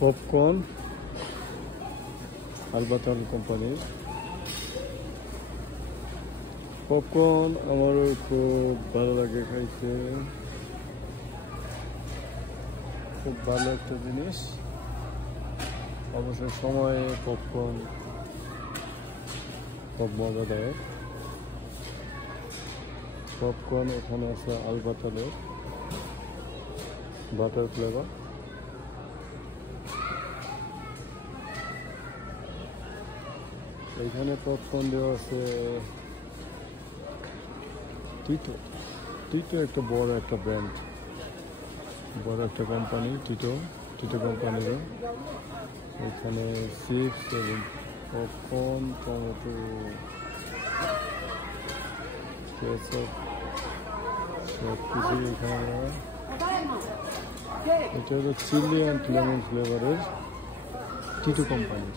Popcorn আলবাতাল কোম্পানির popcorn আমার খুব ভালো লাগে খাইতে, খুব ভালো একটা জিনিস। অবসর সময়ে পপকর্ন খুব মজাদার। পপকর্ন এখানে আছে আলবাতালের বাটার ফ্লেভার। এইখানে পপকর্ন দেওয়া আছে টিটো। টিটো একটা বড় একটা ব্র্যান্ড, বড় একটা কোম্পানি টিটো কোম্পানিরও। এখানে চিপস এবং পপকর্ন, টমেটো, কেচাপ সব কিছু এখানে। এটা হলো চিলি অ্যান্ড লেমন ফ্লেভারের টিটো কোম্পানি।